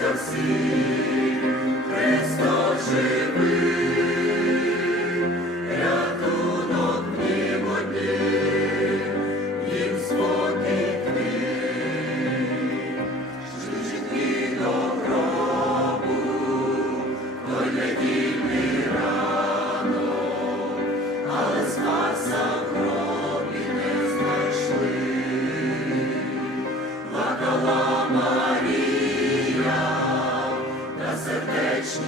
descanse.